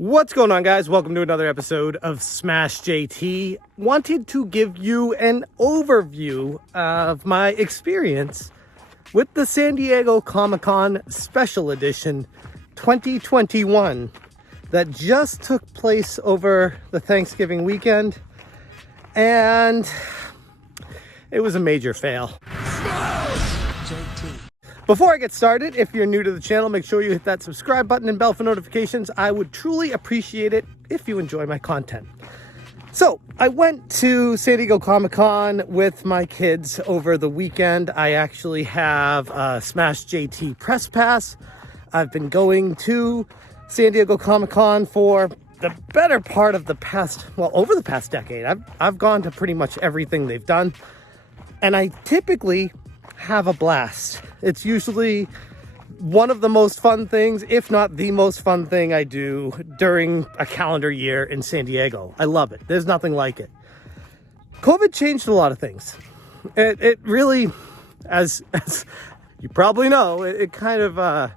What's going on, guys? Welcome to another episode of Smash JT. Wanted to give you an overview of my experience with the San Diego Comic-Con Special Edition 2021 that just took place over the Thanksgiving weekend, and it was a major fail. Before I get started, if you're new to the channel, make sure you hit that subscribe button and bell for notifications. I would truly appreciate it if you enjoy my content. So, I went to San Diego Comic-Con with my kids over the weekend. I actually have a Smash JT Press Pass. I've been going to San Diego Comic-Con for the better part of the past, over the past decade. I've gone to pretty much everything they've done, and I typically have a blast. It's usually one of the most fun things, if not the most fun thing I do during a calendar year in San Diego. I love it. There's nothing like it. COVID changed a lot of things. It really, as you probably know, it kind of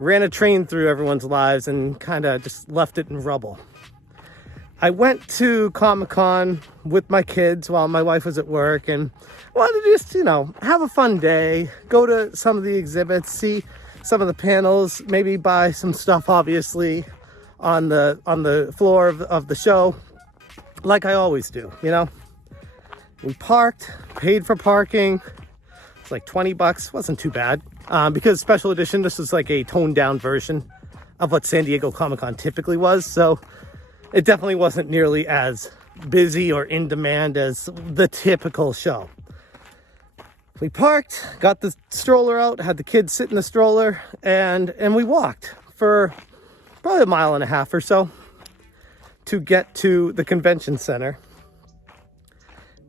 ran a train through everyone's lives and kind of just left it in rubble. I went to Comic-Con with my kids while my wife was at work and wanted to just, have a fun day, go to some of the exhibits, see some of the panels, maybe buy some stuff, obviously, on the floor of the show, like I always do, We parked, paid for parking. It's like $20, wasn't too bad. Because special edition, this is like a toned down version of what San Diego Comic-Con typically was, so it definitely wasn't nearly as busy or in demand as the typical show. We parked, got the stroller out, had the kids sit in the stroller, and we walked for probably a mile and a half or so to get to the convention center.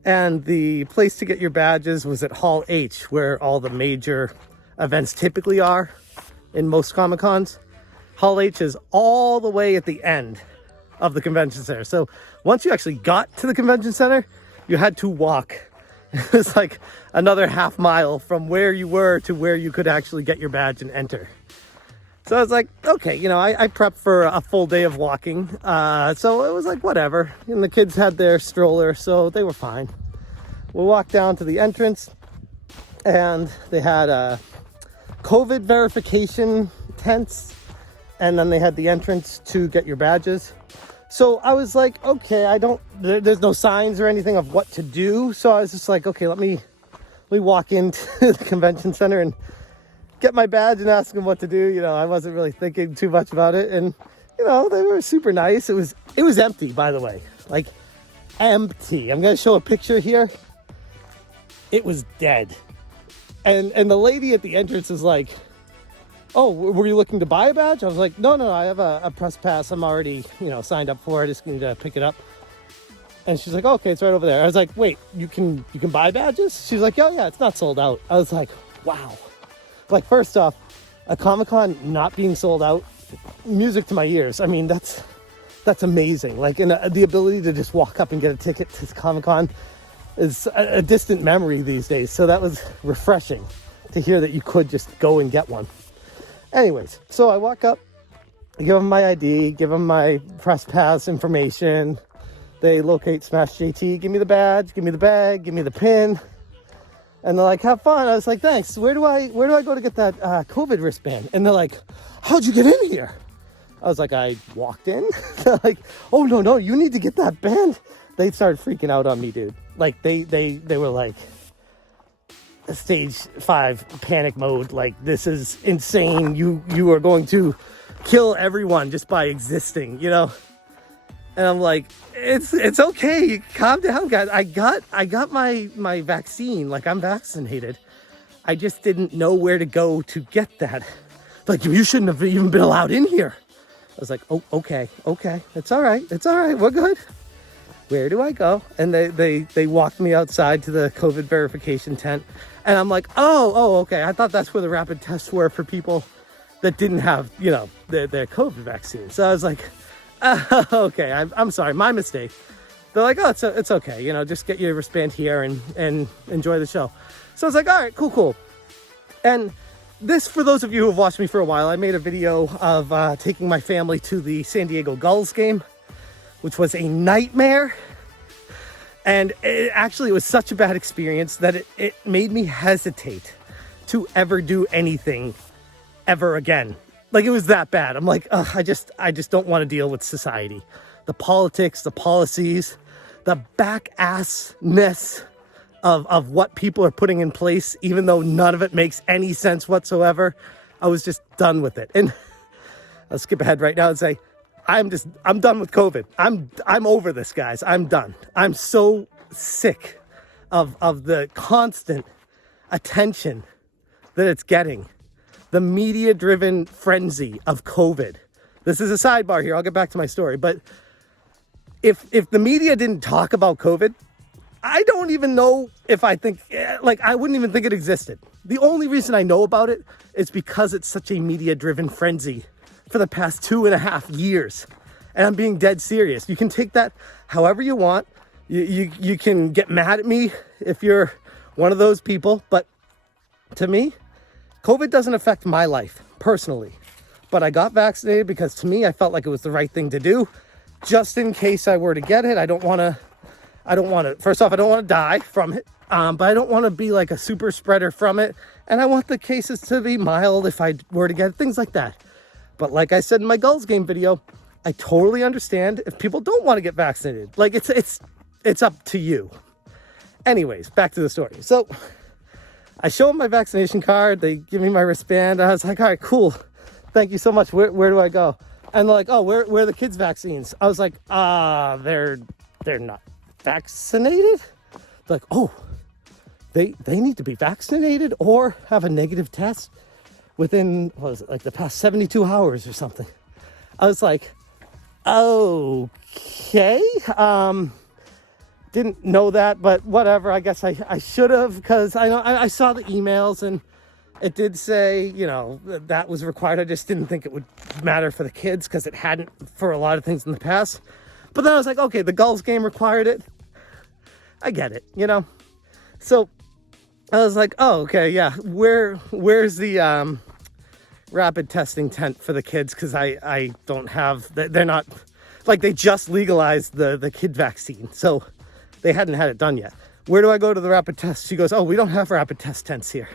And the place to get your badges was at Hall H, where all the major events typically are in most Comic-Cons. Hall H is all the way at the end of the convention center. So once you actually got to the convention center, you had to walk. It was like another half mile from where you were to where you could actually get your badge and enter. So I was like, okay, I prepped for a full day of walking. So it was like, whatever. And the kids had their stroller, so they were fine. We walked down to the entrance, and they had COVID verification tents, and then they had the entrance to get your badges. So I was like, okay, there's no signs or anything of what to do. So I was just like, okay, let me walk into the convention center and get my badge and ask them what to do. I wasn't really thinking too much about it. And, they were super nice. It was empty, by the way, like empty. I'm going to show a picture here. It was dead. And the lady at the entrance is like, oh, were you looking to buy a badge? I was like, no, I have a press pass. I'm already, signed up for it. I just need to pick it up. And she's like, oh, okay, it's right over there. I was like, wait, you can buy badges? She's like, oh, yeah, it's not sold out. I was like, wow. Like, first off, a Comic-Con not being sold out, music to my ears. I mean, that's amazing. Like, and the ability to just walk up and get a ticket to Comic-Con is a distant memory these days. So that was refreshing to hear that you could just go and get one. Anyways, so I walk up, I give them my ID, give them my press pass information. They locate Smash JT, give me the badge, give me the bag, give me the pin. And they're like, have fun. I was like, thanks. Where do I go to get that COVID wristband? And they're like, how'd you get in here? I was like, I walked in. They're like, oh, no, you need to get that band. They started freaking out on me, dude. Like, they were like, stage 5 panic mode, like, this is insane, you are going to kill everyone just by existing, and I'm like, it's okay, calm down, guys. I got my vaccine, like, I'm vaccinated. I just didn't know where to go to get that. Like, you shouldn't have even been allowed in here. I was like, oh, okay, it's all right, we're good. Where do I go? And they walked me outside to the COVID verification tent. And I'm like, oh, okay. I thought that's where the rapid tests were for people that didn't have, their COVID vaccine. So I was like, okay, I'm sorry, my mistake. They're like, oh, it's okay. Just get your wristband here and enjoy the show. So I was like, all right, cool. And this, for those of you who have watched me for a while, I made a video of taking my family to the San Diego Gulls game, which was a nightmare. And it was such a bad experience that it made me hesitate to ever do anything ever again. Like, it was that bad. I'm like, I just don't want to deal with society. The politics, the policies, the back-assness of what people are putting in place, even though none of it makes any sense whatsoever. I was just done with it. And I'll skip ahead right now and say, I'm done with COVID. I'm over this, guys. I'm done. I'm so sick of the constant attention that it's getting. The media-driven frenzy of COVID. This is a sidebar here. I'll get back to my story. But if the media didn't talk about COVID, I don't even know if I wouldn't even think it existed. The only reason I know about it is because it's such a media-driven frenzy for the past 2.5 years. And I'm being dead serious. You can take that however you want. You can get mad at me if you're one of those people. But to me, COVID doesn't affect my life personally. But I got vaccinated because, to me, I felt like it was the right thing to do. Just in case I were to get it, I don't want to, first off, I don't want to die from it. But I don't want to be like a super spreader from it. And I want the cases to be mild if I were to get it, things like that. But like I said in my Gulls game video, I totally understand if people don't want to get vaccinated. Like, it's up to you. Anyways, back to the story. So I show them my vaccination card. They give me my wristband. I was like, all right, cool. Thank you so much. Where do I go? And they're like, oh, where are the kids' vaccines? I was like, they're not vaccinated. They're like, oh, they need to be vaccinated or have a negative test within, what was it, like the past 72 hours or something. I was like, okay. Didn't know that, but whatever. I guess I should have, because I saw the emails and it did say, that was required. I just didn't think it would matter for the kids because it hadn't for a lot of things in the past. But then I was like, okay, the Gulls game required it. I get it, So I was like, oh, okay, yeah. Where's the rapid testing tent for the kids? Because I don't have, they're not, like, they just legalized the kid vaccine. So they hadn't had it done yet. Where do I go to the rapid test? She goes, oh, we don't have rapid test tents here.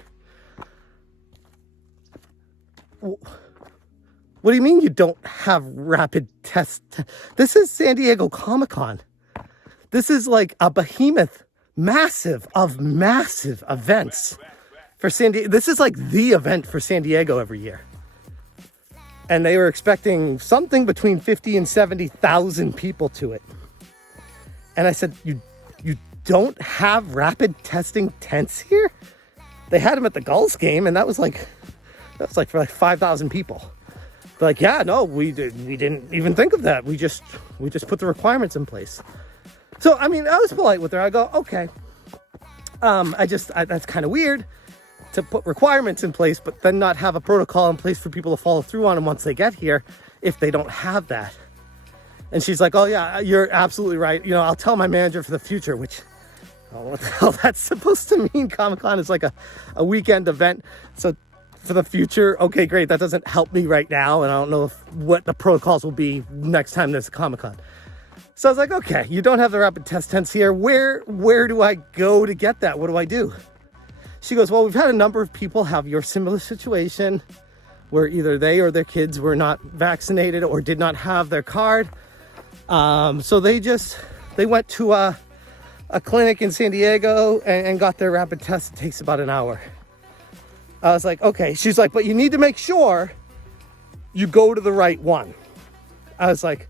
What do you mean you don't have rapid test? This is San Diego Comic-Con. This is like a behemoth, massive events for San Diego. This is like the event for San Diego every year. And they were expecting something between 50 and 70,000 people to it. And I said, you don't have rapid testing tents here? They had them at the Gulls game, and that was like for like 5,000 people. They're like, yeah, no, we didn't even think of that. We just put the requirements in place. So, I mean, I was polite with her. I go, okay. That's kind of weird to put requirements in place, but then not have a protocol in place for people to follow through on them once they get here if they don't have that. And she's like, oh yeah, you're absolutely right. I'll tell my manager for the future, which, what the hell that's supposed to mean? Comic-Con is like a weekend event. So for the future, okay, great. That doesn't help me right now. And I don't know what the protocols will be next time there's a Comic-Con. So I was like, okay, you don't have the rapid test tents here. Where do I go to get that? What do I do? She goes, well, we've had a number of people have your similar situation where either they or their kids were not vaccinated or did not have their card. So they went to a clinic in San Diego and got their rapid test. It takes about an hour. I was like, okay. She's like, but you need to make sure you go to the right one. I was like,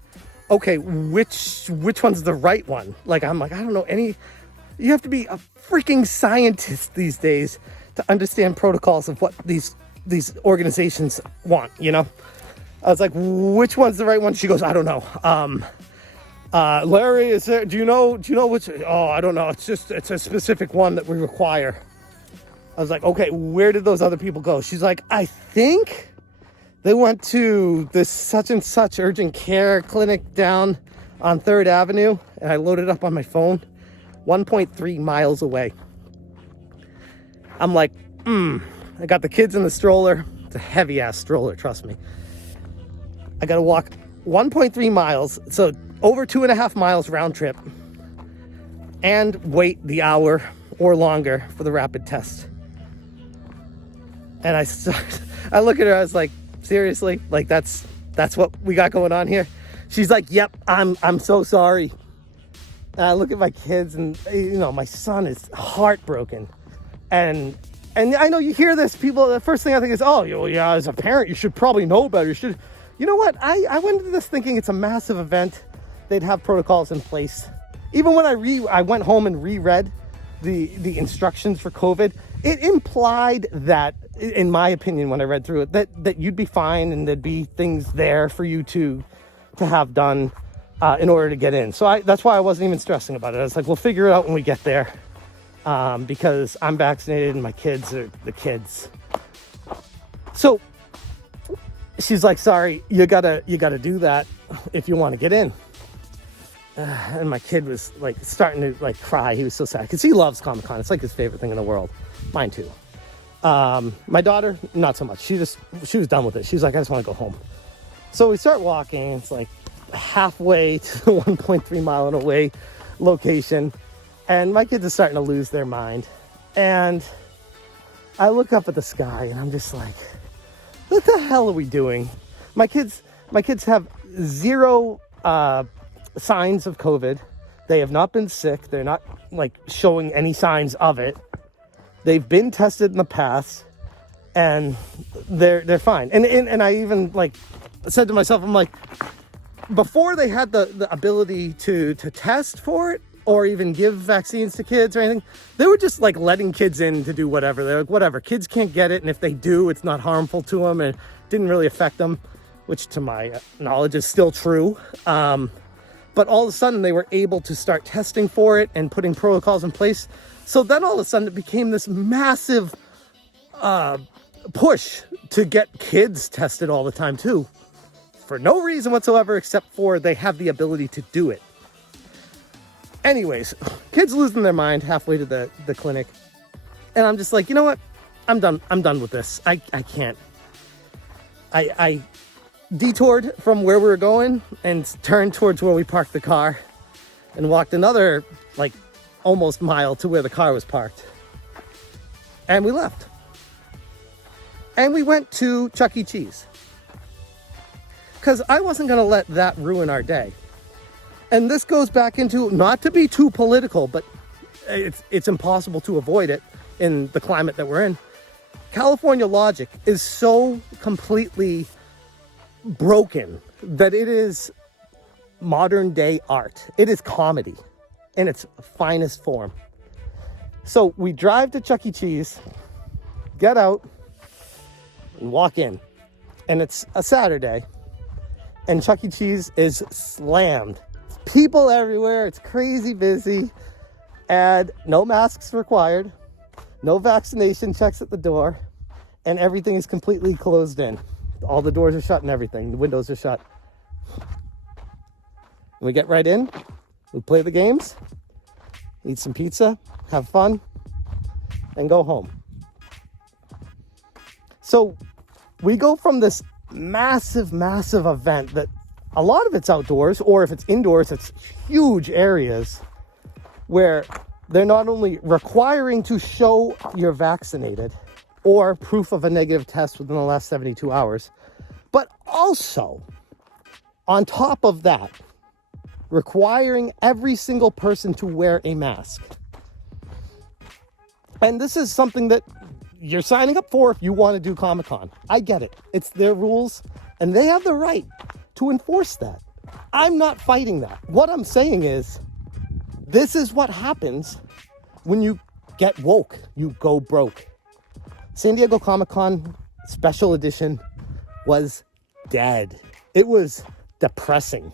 okay, which one's the right one? Like, I'm like, I don't know any. You have to be a freaking scientist these days to understand protocols of what these organizations want, I was like, which one's the right one? She goes, I don't know. Larry, is there, do you know which? Oh, I don't know. It's a specific one that we require. I was like, okay, where did those other people go? She's like, I think they went to this such and such urgent care clinic down on 3rd Avenue. And I loaded up on my phone, 1.3 miles away. I'm like, I got the kids in the stroller. It's a heavy ass stroller, trust me. I got to walk 1.3 miles, so over 2.5 miles round trip, and wait the hour or longer for the rapid test. And I look at her, I was like, seriously? Like that's what we got going on here? She's like, yep, I'm so sorry. And I look at my kids, and my son is heartbroken. And I know you hear this, people, the first thing I think is, oh, yeah, as a parent, you should probably know better. You know what? I went into this thinking it's a massive event. They'd have protocols in place. Even when I went home and reread the instructions for COVID, it implied that, in my opinion, when I read through it, that you'd be fine and there'd be things there for you to have done in order to get in. So that's why I wasn't even stressing about it. I was like, we'll figure it out when we get there, because I'm vaccinated and my kids are the kids. So she's like, sorry, you gotta do that if you want to get in. And my kid was like starting to like cry. He was so sad because he loves Comic-Con. It's like his favorite thing in the world. Mine too. My daughter, not so much. She was done with it. She was like, I just want to go home. So we start walking. It's like halfway to the 1.3 mile away location. And my kids are starting to lose their mind. And I look up at the sky and I'm just like, what the hell are we doing? My kids have zero signs of COVID. They have not been sick. They're not like showing any signs of it. They've been tested in the past and they're fine. And I even like said to myself, I'm like, before they had the ability to test for it or even give vaccines to kids or anything, they were just like letting kids in to do whatever. They're like, whatever, kids can't get it. And if they do, it's not harmful to them and it didn't really affect them, which to my knowledge is still true. But all of a sudden they were able to start testing for it and putting protocols in place. So then all of a sudden it became this massive push to get kids tested all the time too, for no reason whatsoever, except for they have the ability to do it. Anyways, kids losing their mind halfway to the clinic. And I'm just like, you know what? I'm done with this. I can't. I detoured from where we were going and turned towards where we parked the car and walked another like almost mile to where the car was parked. And we left. And we went to Chuck E. Cheese. Because I wasn't going to let that ruin our day. And this goes back into, not to be too political, but it's impossible to avoid it in the climate that we're in. California logic is so completely broken that it is modern day art. It is comedy in its finest form. So we drive to Chuck E. Cheese, get out, and walk in. And it's a Saturday, and Chuck E. Cheese is slammed. People everywhere, it's crazy busy, and no masks required, no vaccination checks at the door, and everything is completely closed in. All the doors are shut and everything, the windows are shut. We get right in, we play the games, eat some pizza, have fun, and go home. So we go from this massive event that a lot of it's outdoors, or if it's indoors, it's huge areas where they're not only requiring to show you're vaccinated or proof of a negative test within the last 72 hours, but also, on top of that, requiring every single person to wear a mask. And this is something that you're signing up for if you want to do Comic-Con. I get it. It's their rules, and they have the right to enforce that. I'm not fighting that. What I'm saying is, this is what happens when you get woke. You go broke. San Diego Comic-Con special edition was dead. It was depressing.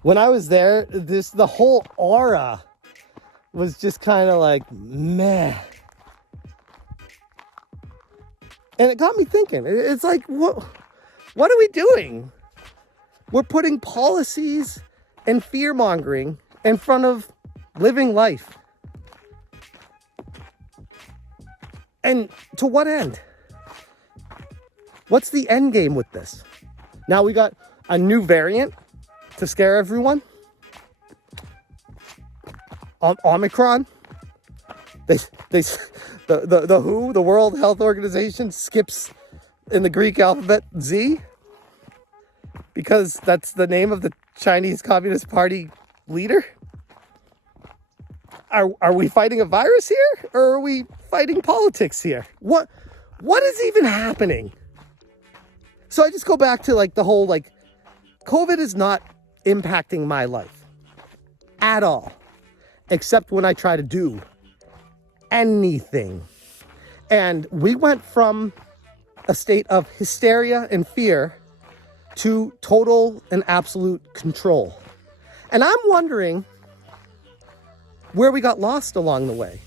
When I was there, the whole aura was just kind of like, meh. And it got me thinking. It's like, what are we doing? We're putting policies and fear-mongering in front of living life. And to what end? What's the end game with this? Now we got a new variant to scare everyone. Omicron. The WHO, the World Health Organization, skips in the Greek alphabet Z because that's the name of the Chinese Communist Party leader. Are we fighting a virus here, or are we fighting politics here? What is even happening? So I just go back to like the whole, like, COVID is not impacting my life at all, except when I try to do anything. And we went from a state of hysteria and fear to total and absolute control. And I'm wondering where we got lost along the way,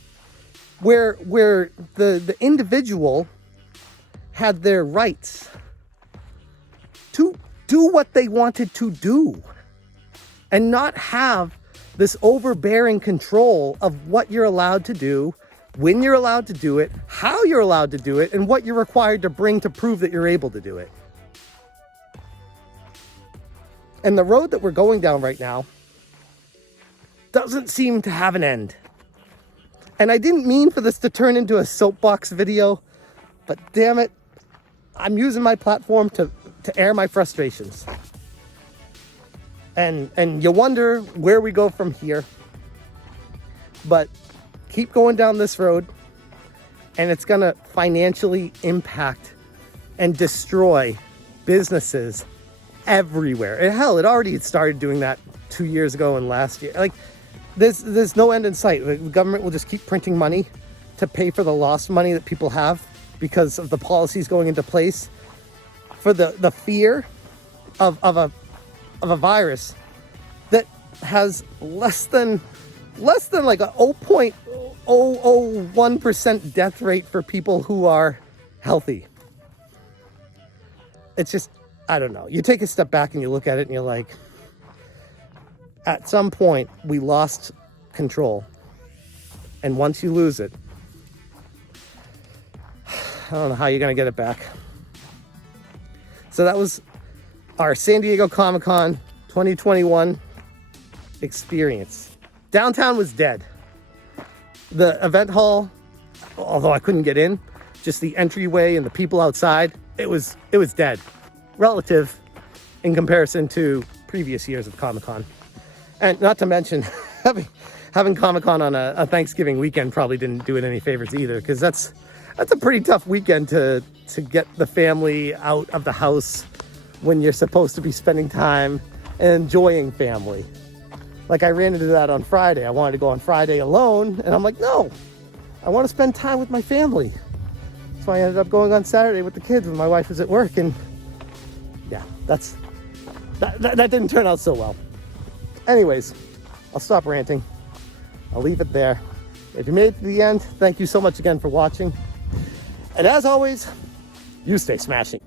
where the individual had their rights to do what they wanted to do and not have this overbearing control of what you're allowed to do, when you're allowed to do it, how you're allowed to do it, and what you're required to bring to prove that you're able to do it. And the road that we're going down right now doesn't seem to have an end. And I didn't mean for this to turn into a soapbox video, but damn it, I'm using my platform to air my frustrations. And you wonder where we go from here. But keep going down this road, and it's gonna financially impact and destroy businesses everywhere. And hell, it already started doing that 2 years ago and last year. Like, there's no end in sight. The government will just keep printing money to pay for the lost money that people have because of the policies going into place for the fear of a virus that has less than like a 0.001% death rate for people who are healthy. It's just, I don't know. You take a step back and you look at it and you're like, at some point we lost control. And once you lose it, I don't know how you're going to get it back. So that was our San Diego Comic-Con 2021 experience. Downtown was dead. The event hall, although I couldn't get in, just the entryway and the people outside, it was dead. Relative in comparison to previous years of Comic-Con. And not to mention, having Comic-Con on a Thanksgiving weekend probably didn't do it any favors either, because that's a pretty tough weekend to get the family out of the house when you're supposed to be spending time and enjoying family. Like, I ran into that on Friday. I wanted to go on Friday alone, and I'm like, no, I want to spend time with my family. So I ended up going on Saturday with the kids when my wife was at work, and yeah, that didn't turn out so well. Anyways, I'll stop ranting. I'll leave it there. If you made it to the end, thank you so much again for watching. And as always, you stay smashing.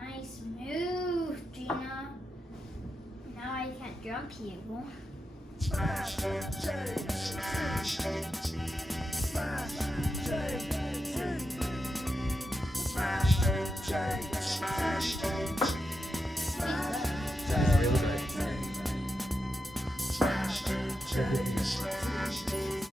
Nice move, Gina. Now I can't jump you. Smash it, smash it, smash it, smash it, smash it.